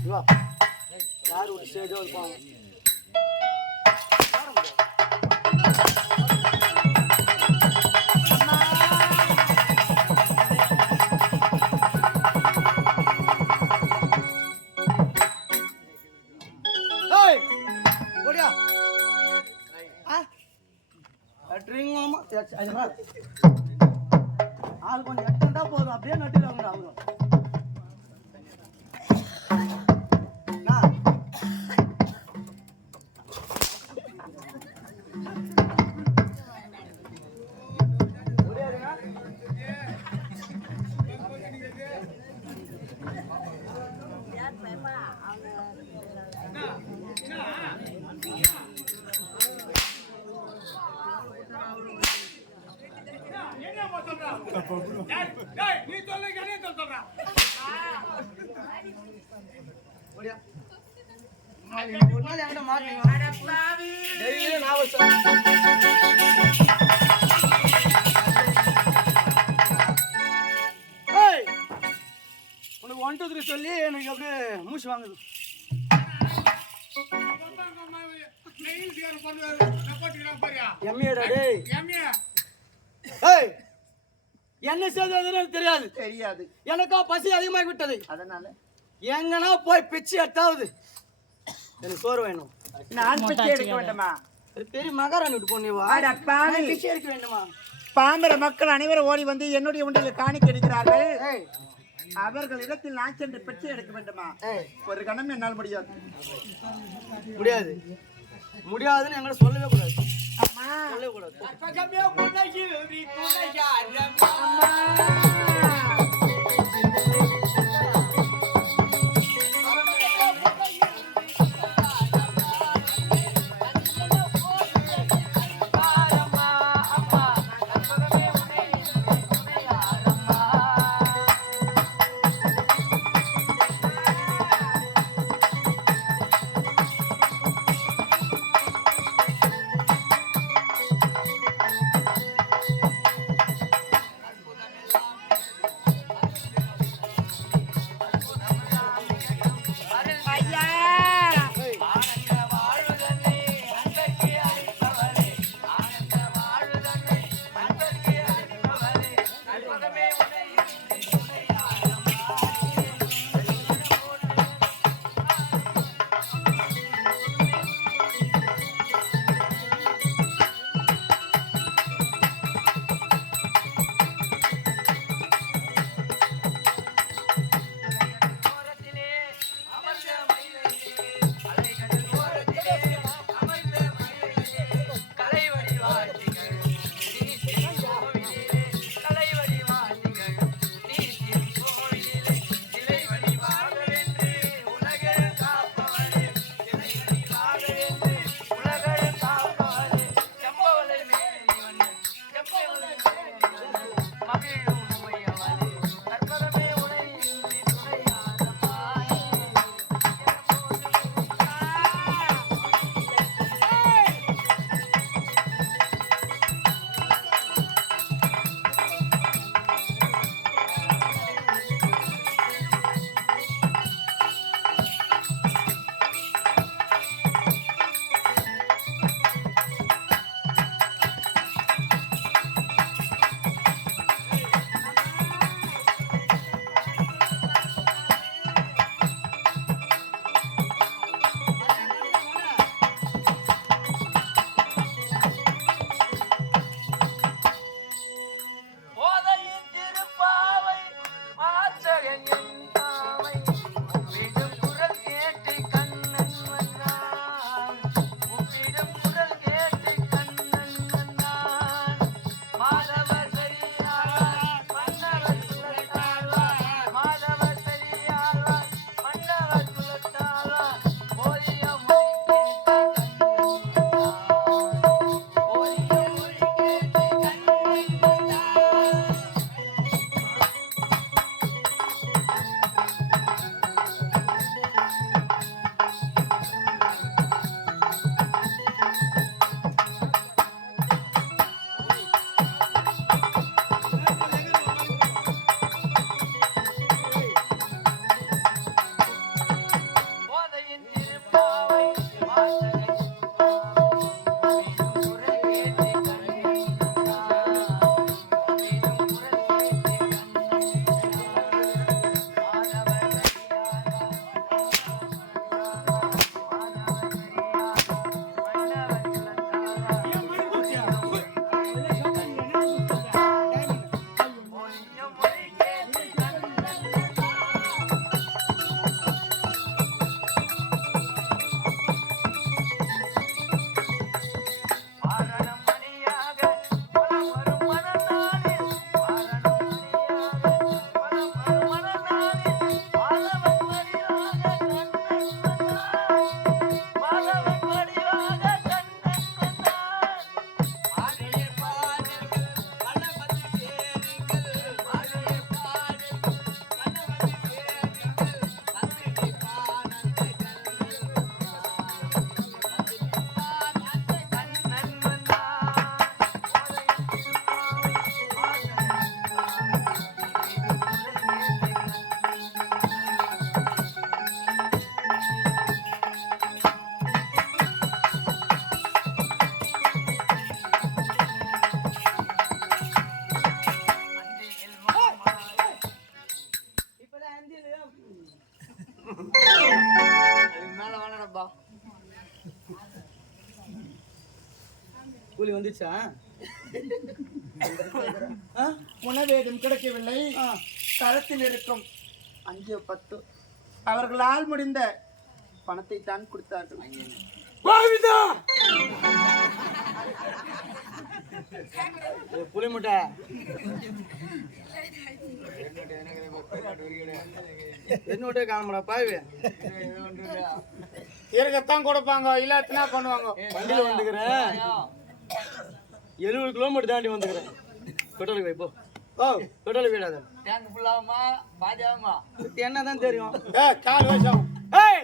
இங்க வா யார் ஒரு ஸ்டேஜோ இருப்பாங்க ஆள் கொஞ்சம் எட்டா போதும். அப்படியே நட்டு ஓடியா ஒரு நாள் என்கிட்ட மாட்டீங்க டெய்லி நான் ஒரு ச- ஏய், உனக்கு ஒன் டூ த்ரீ சொல்லி எனக்கு அப்படியே மூச்சு வாங்குது. எம்ஏடா டேய் ஏய் என்ன செய்ததுன்னு எனக்கு தெரியாது. தெரியாது. எனக்கோ பசி அதிகமாகி விட்டது அதனால? எங்கன்னா போய் பிச்சு எட்டாவது எனக்கு சோறு வேணும். நான் பிச்சை எடுக்க வேண்டுமா? பெரிய மகாராணி விட்டு பாவி. பிச்சை எடுக்க வேண்டுமா? பாம்பர மக்கள் அனைவரும் ஓடி வந்து என்னுடைய உண்டியில் காணிக்க எடுக்கிறார்கள் ஏய். அவர்களிடத்தில் நான் சென்று பிச்சை எடுக்க வேண்டுமா? ஒரு கணம் என்னால் முடியாது. முடியாது. முடியாதுன்னு எங்களை சொல்லவே கூடாது. சொல்லவே கூடாது அதுக்கு மேல வேணாம்ப்பா கூலி வந்துச்சா? உணவேதும் கிடைக்கவில்லை. களத்தில் இருக்கும். அஞ்சு பத்து. அவர்களால் முடிந்த பணத்தை தான் கொடுத்தார்கள் புளி முட்டை. என்னோட்டே காணமாடா பாவி. இருக்கத்தான் கொடுப்பாங்க. இல்லாத்தினா பண்ணுவாங்க. வண்டியில் வந்துக்கிறேன். எழுபது கிலோமீட்டர் தாண்டி வந்துக்கிறேன். பெட்ரோலுக்கு வை போ. ஓ. பெட்ரோலுக்கு விடாத டேங்க் ஃபுல்லாகுமா பாதி ஆகுமா? என்ன தான் தெரியும். ஏ கால் வயசாகும் ஏய்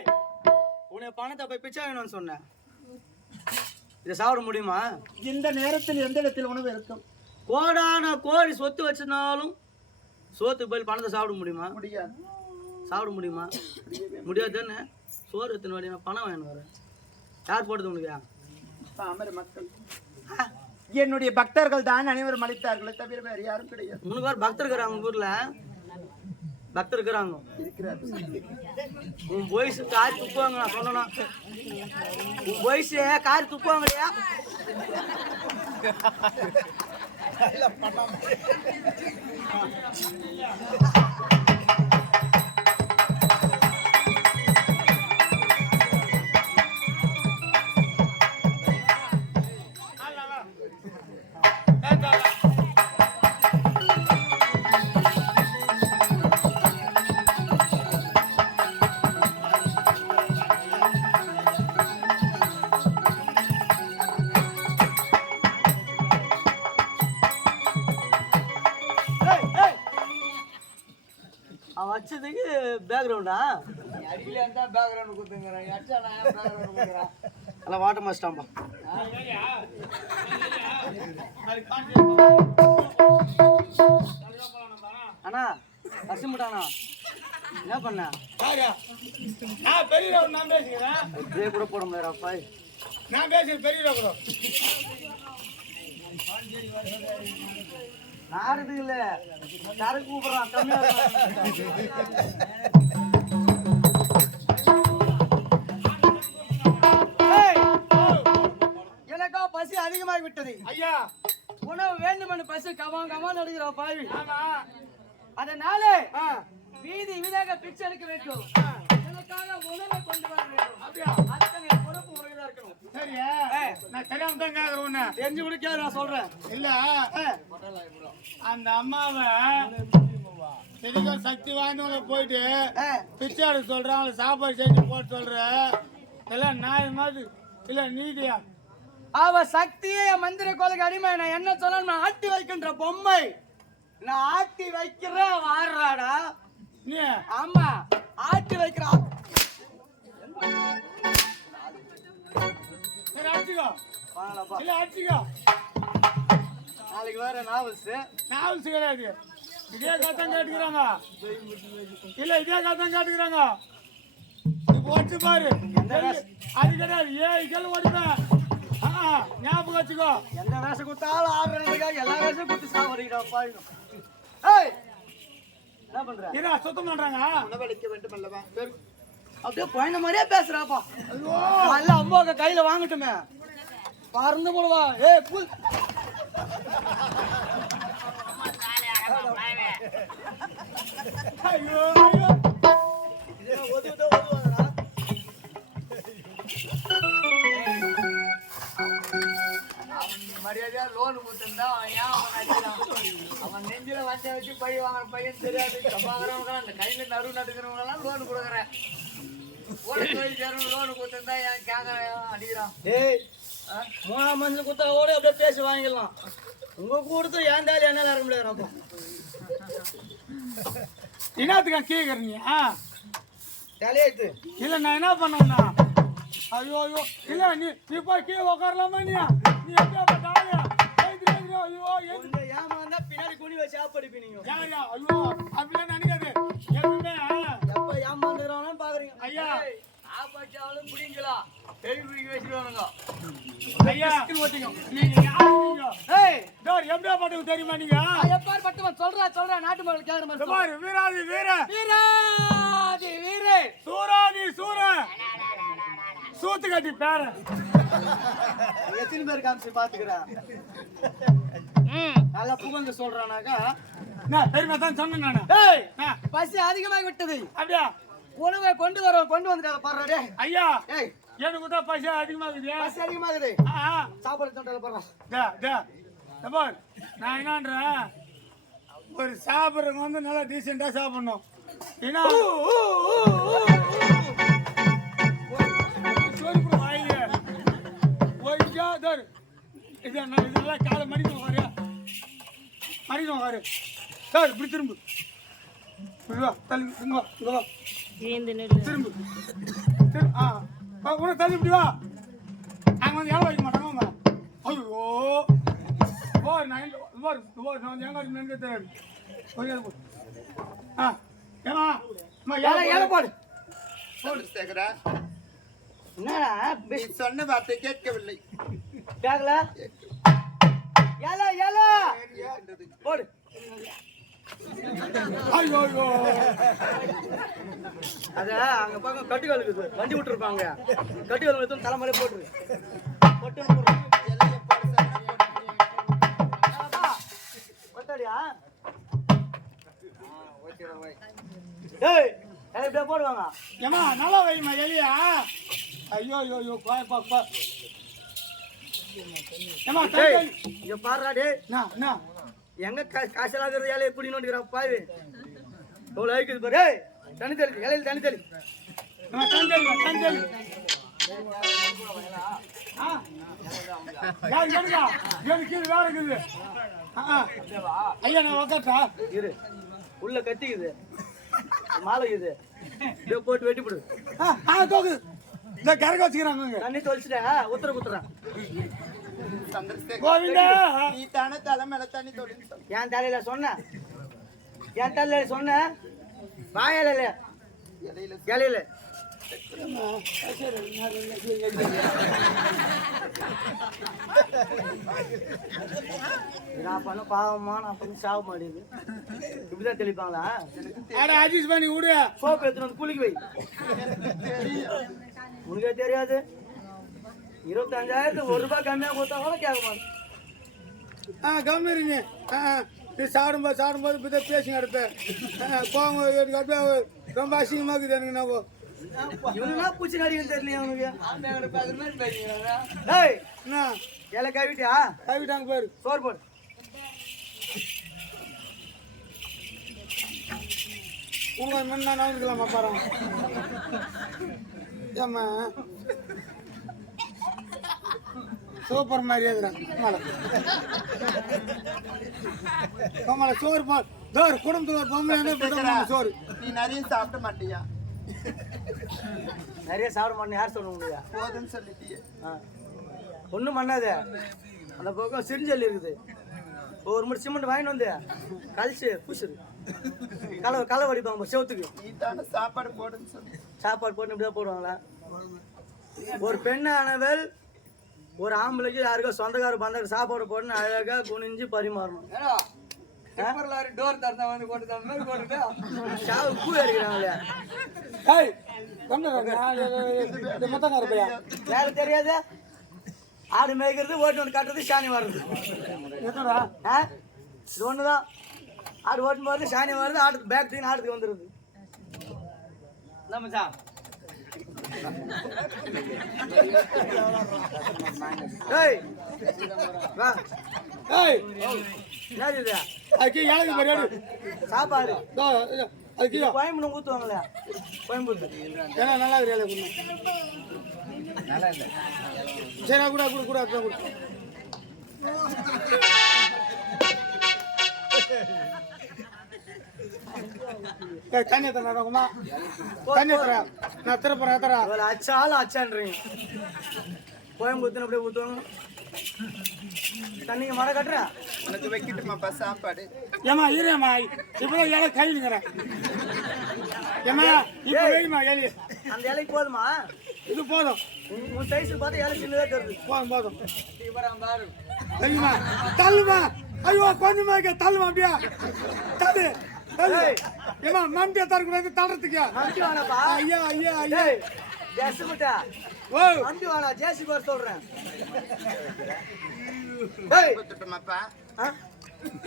உன்னை பணத்தை போய் பிச்சை வேணும்னு சொன்னேன். இதை சாப்பிட முடியுமா? இந்த நேரத்தில் எந்த இடத்தில் உணவு இருக்கும்? கோடான கோடி சொத்து வச்சிருந்தாலும் சோத்துக்கு போய் பணத்தை சாப்பிட முடியுமா? முடியாது. சாப்பிட முடியுமா? முடியாது தானே. சோறு எத்தனை நான் பணம் வேணும் வர யார் போட்டது உனக்கு? மக்கள். என்னுடைய பக்தர்கள் தான் அனைவரும் அளித்தார்களே தவிர வேறு யாரும் கிடையாது. உனக்கு வேறு பக்தர் இருக்கிறாங்க உங்க ஊர்ல. பக்தர் இருக்கிறாங்க உன் வயசு கார் துப்புவாங்க நான் சொன்னா உன் வயசு கார் துப்புவாங்க இல்லையா ஏய், பேக்ரவுண்டா நீ இருந்தா பேக்ரவுண்ட் கொடுத்துங்கிறேன் நான் ஏன் பேக்ரவுண்ட் கொடுக்குறேன் நல்லா வாட்டர் மாஸ்டாம்பா அண்ணா கஷ்டப்பட்டானா என்ன பண்ண? நான் பெரிய நான் பேசுகிறேன் இதே கூட போட முடியாது அப்பா நான் பேசுகிறேன் பெரிய கூட நாடுது இல்ல கூப்பிடுறான் கம்மியா அதிகமாகி விட்டது ஐயா. உணவு வேண்டும் என்று பசி கவான் கவான் நடுகிற பாவி. அதனால வீதி வீதாக பிச்சை எடுக்க வேண்டும். எனக்காக உணவை கொண்டு வர வேண்டும். அத்தனை பொறுப்பு தான் இருக்கணும். சரியா? நான் தெரியாம தான் கேட்குறேன் உன்னை. தெரிஞ்சு கொடுக்காது நான் சொல்றேன். இல்ல. அந்த அம்மாவை எதுக்கும் சக்தி வாய்ந்தவங்கள போயிட்டு பிச்சை எடுக்க சொல்றேன் அவங்களை சாப்பாடு செஞ்சு போட்டு சொல்ற இதெல்லாம் நியாயம் மாதிரி இல்ல நீதியா? அவ சக்தியே என் மந்திர கோலுக்கு அடிமை. நான் என்ன நான் ஆட்டி வைக்கின்ற பொம்மை. நான் ஆட்டி வைக்கிறேன் அவ ஆடுறாடா நீ ஆமா ஆட்டி வைக்கிறா வாங்கலாப்பா இல்ல அடிச்சுக்கோ நாளைக்கு வேற நாவல்ஸ் நாவல்ஸ் கிடையாது. இதே கேட்டுக்கிறாங்க. இல்ல இதே கேட்டுக்கிறாங்க. இப்போ பாரு. அது கிடையாது. ஏ இதெல்லாம் ஓடிப்பேன் ஞாபகம் வச்சுக்கோ. எந்த வேஷம் கொடுத்தாலும் ஆடுறதுக்காக எல்லா வேஷம் கொடுத்து சாப்பிடுறீடா பாயிடும் ஏய் என்ன பண்ற? இதா சுத்தம் பண்றாங்க? உணவளிக்க வேண்டும் அல்லவா? அப்படியே குழந்தை மாதிரியே பேசுறாப்பா. ஐயோ. நல்ல அம்மாவுக்கு கையில வாங்கட்டுமே. பறந்து போடுவா. ஏய் புல். ஐயோ ஐயோ. அவன் மரியாதையா லோன் கொடுத்திருந்தா அவன் ஏன் அவன் அடிக்கிறான் அவன் நெஞ்சில வச்ச வச்சு பழி வாங்குற பையன் தெரியாது. சம்பாகிறவங்க அந்த கையில நடு நடுக்கிறவங்க எல்லாம் லோன் கொடுக்குறேன். ஓட தொழில் சேரும் லோன் கொடுத்திருந்தா ஏன் கேட்க அடிக்கிறான்? ஏய்? மூணாம் மஞ்சள் குத்தா கூட அப்படியே பேசி வாங்கிடலாம். உங்க கொடுத்து ஏன் தாலி என்ன இருக்க முடியாது அப்போ? என்னத்துக்கா கேக்குறீங்க ஆ தலையாச்சு இல்ல நான் என்ன பண்ணுவேன்னா ஐயோ ஐயோ. இல்ல நீ நீ போய் கீழே உட்காரலாமா நீ? நீ எப்படியா பின்னாடி குனி வச்சு ஆப்படிப்பி நீங்க? ஐயோ அப்படிலாம் நினைக்காது. எப்பவுமே ஆ, எப்ப ஏமாந்துக்கிறானு பாக்குறீங்க. ஐயா. ஆப்பாச்சாலும் பிடிங்கலாம் பெரிய பிடிக்க வச்சுருவானுங்க. ஐயா. நீங்க யாரு நீங்க? ஏய். டோர் எப்படியா பாட்டுக்கு தெரியுமா நீங்க? எப்பார் பட்டுவன் சொல்றா சொல்றா நாட்டு மக்கள் கேக்குற மாதிரி பாரு வீராதி வீர. வீராதி வீரே. சூர. சூத்து கட்டி பேரன் எத்தனை பேர் காமிச்சு பாத்துக்கிறேன் நல்லா புகழ்ந்து சொல்றானாக்கா பெருமை தான் சொன்னேன் நானு. பசி அதிகமாகி விட்டது. அப்படியா? உணவை கொண்டு வர கொண்டு வந்துட்டாங்க பாடுறா டேய் ஐயா ஏய். எனக்கு தான் பசி அதிகமாகுது. பசி அதிகமாகுது. சாப்பாடு தொண்டல பாடுறா. டே, டே. இந்த பார், நான் என்னன்றேன்? ஒரு சாப்பிட்றவங்க வந்து நல்லா டீசெண்டாக சாப்பிடணும். ஏன்னா இது என்ன இதெல்லாம் காலை மணிக்கு உட்காரியா மணிக்கு உட்காரு சார் இப்படி திரும்பு. இப்படி வா தள்ளி இங்க வா இங்க வா. திரும்பு. திரு ஆ. வா, உனக்கு தள்ளி இப்படி வா. அங்கே வந்து ஏன் வைக்க மாட்டாங்க ஐயோ. ஓ நான் ஓ ஓ நான் தெரியாது ஓகே போ. ஆ. ஏமா அம்மா ஏல ஏன் ஏல போடு. சந்திரசேகரா என்னடா நீ சொன்ன வார்த்தை கேட்கவில்லை. கேக்கல? ஏல ஏல. போடு. ஐயோ ஐயோ. அத அங்க பக்கம் கட்டுக்கால் இருக்குது வண்டி விட்டுருப்பாங்க. கட்டுக்கால் எடுத்து தலைமையில போட்டுரு. போட்டு போடுவாங்க? ஏமா நல்லா வைமா எலியா? ஐயோ ஐயோ ஐயோ பா பா பா ஏமா டேய் தள்ளி இங்க பாருடா நான் எங்க காசெல்லாம் இருக்கிற இலையை எப்படி நோண்டிக்கிறா பாவி. எவ்வளோ ஆயிக்குது பாரு. தண்ணி தெளி இலையில தண்ணி தெளி இது ஆ. ஆ. ஐயா நான் உக்காட்டா இரு. உள்ள கத்திக்குது. மாலை இருக்குது இப்படியே போட்டு வெட்டி போடு. ஆ ஆ தோக்கு. இந்த கரக வச்சுக்கிறாங்க தண்ணி தொலைச்சிட்டேன் உத்தர குத்துறேன் கோவிந்தா! நீ தானே தலை மேல தண்ணி தொழில் சொன்ன என் தலையில சொன்னேன் என் தலையில சொன்னேன் வாயில இல்ல இலையில இலையில நான் பண்ண பாவமா நான் பண்ணி சாக மாட்டேங்குது. இப்படிதான் தெளிப்பாங்களா? அட அட்ஜஸ்ட் பண்ணி விடு. சோப்பு எடுத்துட்டு வந்து குளிக்க வை. உனக்கே தெரியாது. இருபத்தஞ்சாயிரத்துக்கு ஒரு ரூபாய் கம்மியா கொடுத்தா கூட கேட்க மாட்டேன். ஆ கம்மிருங்க. ஆ ஆ. நீ சாப்பிடும்போது சாப்பிடும்போது இப்போ தான் பேசி கிடப்பேன் போங்க எனக்கு அப்படியே ரொம்ப அசிங்கமாக இருக்குது எனக்கு நான் இவனுனா பூச்சி நடிகை தெரியலையா அவனுக்கு? டேய் என்ன? இலை கவிட்டியா கைவிட்டாங்க பேர். சோறு போடு. உங்க முன்னா பாருங்க ஏம்மா? சூப்பர் மாதிரி இருக்கிறான். மலை மலை சோறு போ தோர் குடும்பத்தில் ஒரு இப்படி சோறு. நீ நிறைய சாப்பிட மாட்டியா? நிறைய சாப்பிட மாட்டேன் யார் சொல்ல முடியா? போதும்னு சொல்லிட்டியே. ஒன்றும் பண்ணாத. அந்த பக்கம் சிரிஞ்சல் இருக்குது ஒரு முடி சிமெண்ட் வாங்கிட்டு வந்து கழிச்சு பூசுது. களை களை வடிப்பாங்க செவத்துக்கு. நீ தானே சாப்பாடு போடுன்னு சொல்லி. சாப்பாடு போட்டு இப்படி தான் போடுவாங்களா? ஒரு பெண்ணானவள் ஒரு ஆம்பளைக்கு யாருக்கோ சொந்தக்கார பந்தக்கார சாப்பாடு போட்டு அழகா குனிஞ்சு பரிமாறணும். டோர் திறந்தா வந்து போட்டு தந்த மாதிரி போட்டுட்டா? சாவு பூ இருக்கிறாங்களே ஏய் இந்த பையா? வேலை தெரியாது? ஆடு மேய்க்கிறது ஓட்டு வந்து கட்டுறது சாணி வர்றது. ஆ? இது ஒன்று தான் ஆடு ஓட்டும் போது சாணி வருது ஆடு பேக் தூக்கி ஆடுக்கு வந்துடுது என்ன மச்சான்? சாப்பாடு. அதுக்கு கோயம்புத்தூர் ஊற்றுவாங்களே கோயம்புத்தூர். ஏன்னா நல்லா இருக்கு ஏழை பொண்ணு சரி கூட கூட கூட அதான் கூட. தண்ணி எத்தனை நேரம்மா தண்ணி எத்தனை நான் திருப்பறேன் எத்தனை இவ்வளோ அச்சாலும் அச்சான்றீங்க. கோயம்புத்தூர் அப்படியே ஊற்றுவாங்க தண்ணிங்க மழை கட்டுறேன் உனக்கு வைக்கட்டுமாப்பா சாப்பாடு? ஏமா இருமா இப்பதான் ஏழை கைவிடுங்கிறேன் ஏமா இப்போ வைமா ஏழி அந்த இலைக்கு போதுமா? இது போதும். உன் சைஸுக்கு பார்த்தா இலை சின்னதாக தருது போதும் போதும். தெரியுமா தள்ளுமா ஐயோ கொஞ்சமா தள்ளுமா அப்படியா. தள்ளு. ஏமா மம்பியா தரக்கூடாது வாங்கப்பா. ஐயா ஐயா ஐயா. டேய் ஜேசி முட்டா ஓ. வண்டி வாடா ஜேசி வர சொல்றேன்?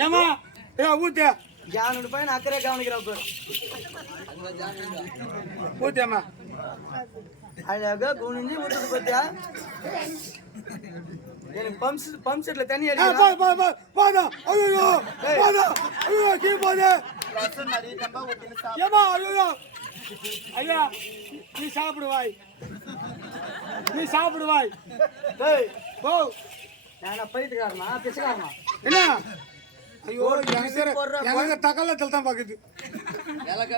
ஏமா ஏ ஊத்து. ஜானோட பையன் அக்கறை கவனிக்கிறப்ப ஊத்தியம்மா அழகா குனிஞ்சு விட்டுட்டு பார்த்தியா எனக்கு பம்ப் பம்ப் செட்ல தண்ணி அடிக்கிறா பா பா பா பாதா ஐயோ பாதா ஐயோ கீ போதே ரசம் நிறைய ஏமா ஐயோ ஐயா நீ சாப்பிடுவாய் நீ சாப்பிடுவாய் டேய் ஓ நான் பைத்துக்காரனா பிச்சைக்காரனா? என்ன? ஐயோ எனக்கு தக்கலத்தில் தான் பாக்குது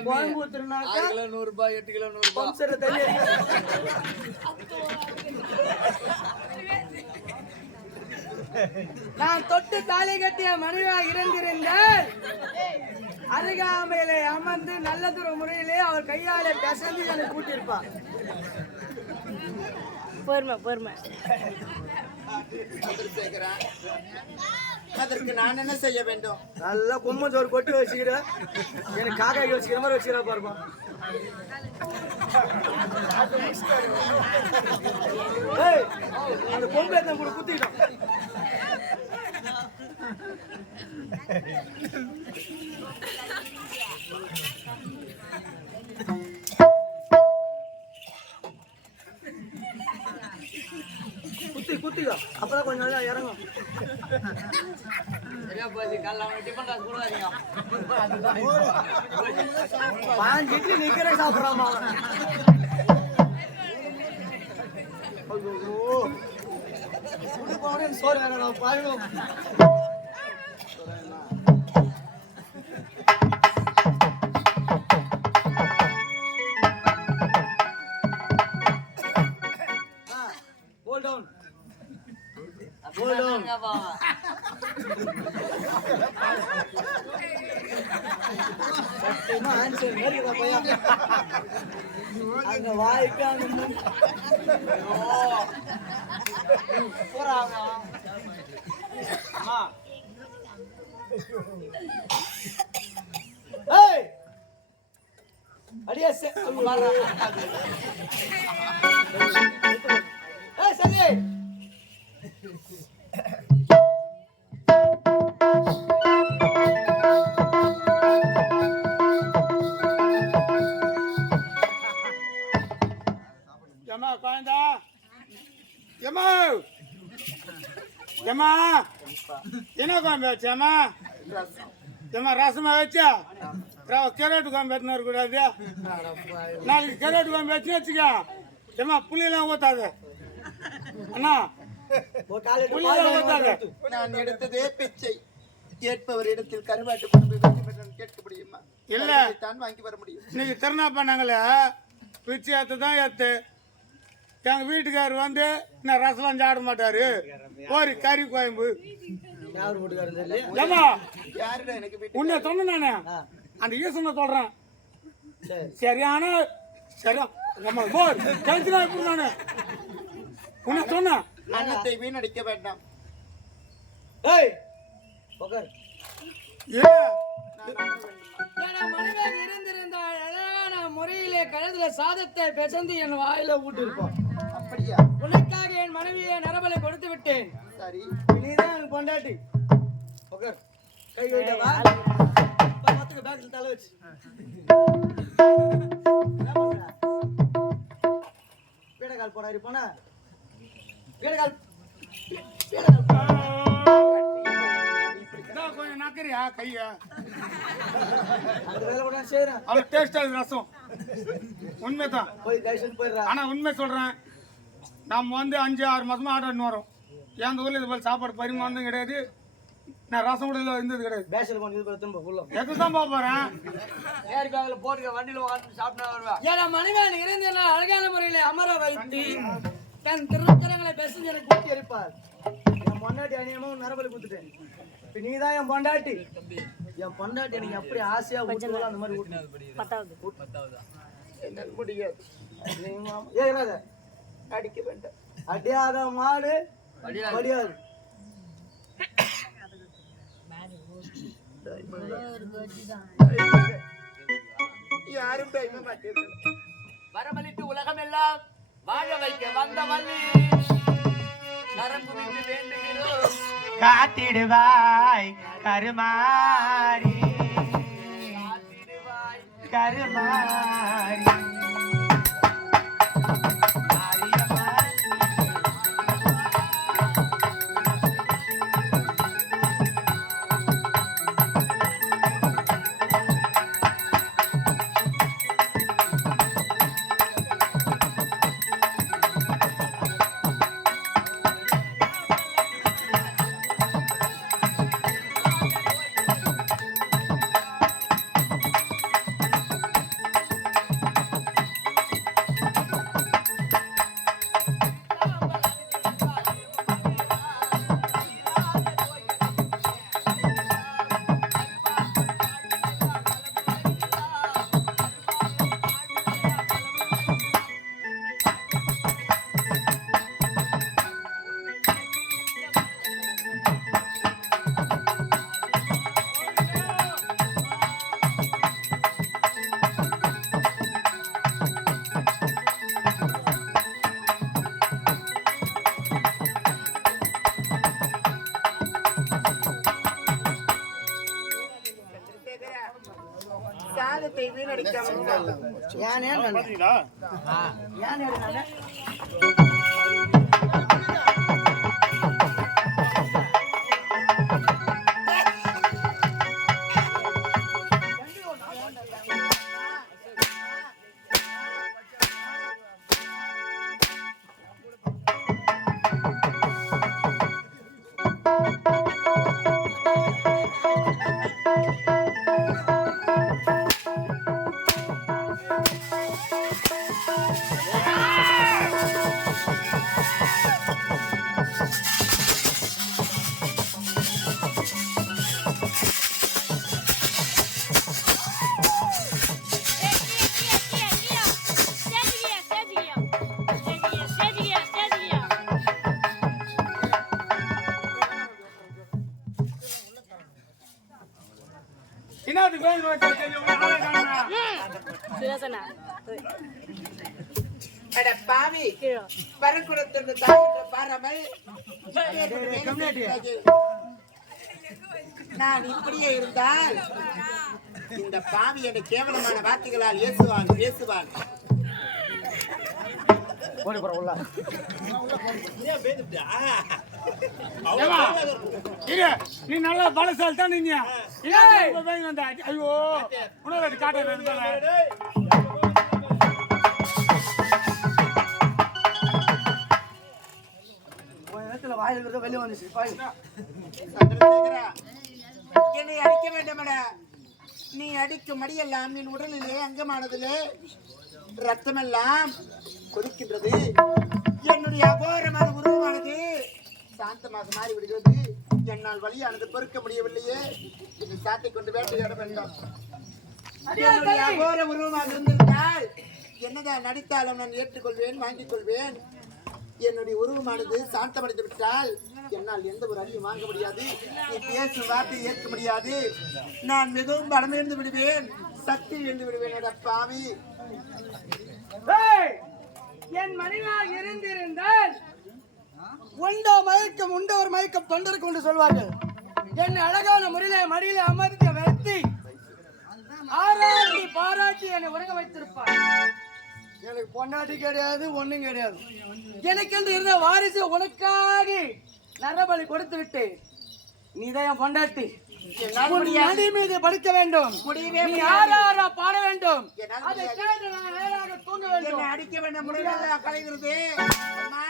கோயம்புத்தூர்னாக்கா கிலோ நூறு ரூபாய் எட்டு கிலோ நூறு செட்ல தண்ணி நான் தொட்டு தாலி கட்டிய மனைவியாக இருந்திருந்தேன். அருகாமையிலே அமர்ந்து நல்லதொரு முறையிலே அவர் கையாலே பெசந்து எனக்கு கூட்டியிருப்பார் பொறுமை பொறுமை. அதற்கு நான் என்ன செய்ய வேண்டும்? நல்லா கும்மஞ்சோறு கொட்டி வச்சுக்கிறேன் எனக்கு காக்காய்க்கு வச்சுக்கிற மாதிரி வச்சுக்கிறா பாருப்பா. அந்த பொம்பளை தான் கூட குத்திக்கிட்டோம் குத்தி குத்திக்கோ அப்பதான் கொஞ்சம் நல்லா இறங்கும். பாஞ்சு இட்லி நிக்கிற சாப்பிடறாமா? சோறு வேணும் பாருங்க Hold down. சத்தியமா ஆன்சர் மாதிரி இருக்கா பையன் அங்க வாய்க்கு அந்த மூணு போறாங்க அம்மா ஏய் அடியா சே அங்க வர்றா ஏய் சரி ஏமா ஏமா என்ன குழம்பு வச்சேம்மா ரசம் ஏமா ரசமா வச்சா? கேரட் குழம்பு எத்தனை இருக்கக்கூடாது நாளைக்கு கேரட் குழம்பு வச்சு வச்சுக்க. ஏமா புளியெல்லாம் ஊத்தாது. அண்ணா புளியெல்லாம் ஊத்தாது. நான் எடுத்ததே பிச்சை. கேட்பவர் இடத்தில் கருவாட்டு குழம்பு வேண்டும் என்று கேட்க முடியுமா? இல்ல. தான் வாங்கி வர முடியும். இன்னைக்கு திருநா பண்ணாங்களே பிச்சை ஏற்று தான் ஏற்று எங்கள் வீட்டுக்காரர் வந்து நான் ரசம்லாம் சாப்பிட மாட்டாரு? ஒரு கறி குழம்பு. யார் வீட்டுக்காரன் தெரியல? ஏமா யாருடா எனக்கு வீட்டு உன்னை சொன்ன நானே. அந்த ஈசனை சொல்கிறேன் சரி. சரியான சரியா நம்ம போர் டென்ஷனாக எப்படி நானு. உன்னை சொன்னேன். அன்னத்தை வீணடிக்க வேண்டாம். ஏய் ஏ? இருந்திருந்தால் அழகான முறையிலே கழுதுல சாதத்தை பெசந்து என் வாயில ஊட்டிருப்போம் அப்படியா உனக்காக என் மனைவியை நரபலை கொடுத்து விட்டேன். சரி. நீதான் எனக்கு பொண்டாட்டி. உட்கார் கை வைட்டவா பத்துக்கு பேக்கில் தலை வச்சு? பீடக்கால் போடாரி போனா. இதான் கொஞ்சம் நக்கறியா கையா? அவ்வளோ டேஸ்டாக ரசம். உண்மைதான். போய் தயவுசெய்து போயிடுறா. ஆனால் உண்மை சொல்கிறேன் நம்ம வந்து அஞ்சு ஆறு மாசமா ஆர்டர் வரோம். என் ஊரில் இது போல் சாப்பாடு பரிமாறதும் கிடையாது. நான் ரசம் கூட இருந்தது கிடையாது. பேஷல் பண்ணி இது திரும்ப உள்ள எது தான் போக போகிறேன் ஏரி பேக்கில் போட்டுக்க வண்டியில் உட்காந்து சாப்பிட்டு வருவேன் என் மனைவன் இருந்த நாள் அழகான முறையில் அமர வைத்து தன் திருக்கரங்களை பெசஞ்சு எனக்கு கூட்டி எரிப்பார் என் பொண்டாட்டி அநியமா நரபலி கொடுத்துட்டேன் இப்ப நீ தான் என் பொண்டாட்டி. என் பொண்டாட்டி எனக்கு எப்படி ஆசையா ஊட்டுவோ அந்த மாதிரி ஊட்டு. பத்தாவது. என்னால் முடியாது ஏறாத அடிக்க வேண்டாம் அடியாத மாடு படியாது. யாரும் வரமளித்து உலகம் எல்லாம் வாழ வைக்க வந்த வள்ளி. காத்திடுவாய் கருமாரி காத்திடுவாய். கருமாரி ஏன் ஏன்? ஏன் பரக்குடத்திற்கு தாக்கிட்டு பாராமல். நான் இப்படியே இருந்தால் இந்த பாவி என்னை கேவலமான வார்த்தைகளால் ஏசுவான் பேசுவான் ஏம்மா, இரு, நீ நல்லா பலசால் தான் நீங்க? ஐயோ உணவு காட்ட வாயில இருக்கிறத வெளிய வந்துச்சு. என்னை அடிக்க வேண்டாமடா நீ அடிக்கும் மடியெல்லாம் என் உடலிலே அங்கமானதிலே. ரத்தமெல்லாம் கொதிக்கின்றது. என்னுடைய அகோரமான உருவமானது சாந்தமாக மாறி விடுகிறது என்னால் வழியானது பொறுக்க முடியவில்லையே. சாட்டை கொண்டு வேட்டையாட வேண்டாம். என்னுடைய அகோர உருவமாக இருந்திருந்தால் என்னதான் நடித்தாலும் நான் ஏற்றுக்கொள்வேன் வாங்கிக் கொள்வேன். என்னுடைய உருவமானது சாந்தமடைந்து விட்டால் என்னால் எந்த ஒரு அடியும் வாங்க முடியாது. நீ பேசும் வார்த்தையை ஏற்க முடியாது. நான் மிகவும் பலமிழந்து விடுவேன். சக்தி இழந்து விடுவேன் அட பாவி என் மனைவியாக இருந்திருந்தால் உண்டோ மயக்கம் உண்டோ ஒரு மயக்கம் தொண்டருக்கு கொண்டு சொல்வார்கள். என் அழகான முறையில மடியில அமர்த்த வைத்து ஆராய்ச்சி பாராட்டி என்னை உறங்க வைத்திருப்பார். எனக்கு பொண்டாட்டி கிடையாது ஒண்ணும் கிடையாது எனக்கென்று இருந்த வாரிசு உனக்காக நரபலி கொடுத்து விட்டு நீதான் என் பொண்டாட்டி. மடி மீது படுக்க வேண்டும் முடியவே நீ. ஆறாரா பாட வேண்டும் அதை. கேட்டு நான் தூங்க வேண்டும் அடிக்க வேண்டாம் முடியல கலைகிறது அம்மா.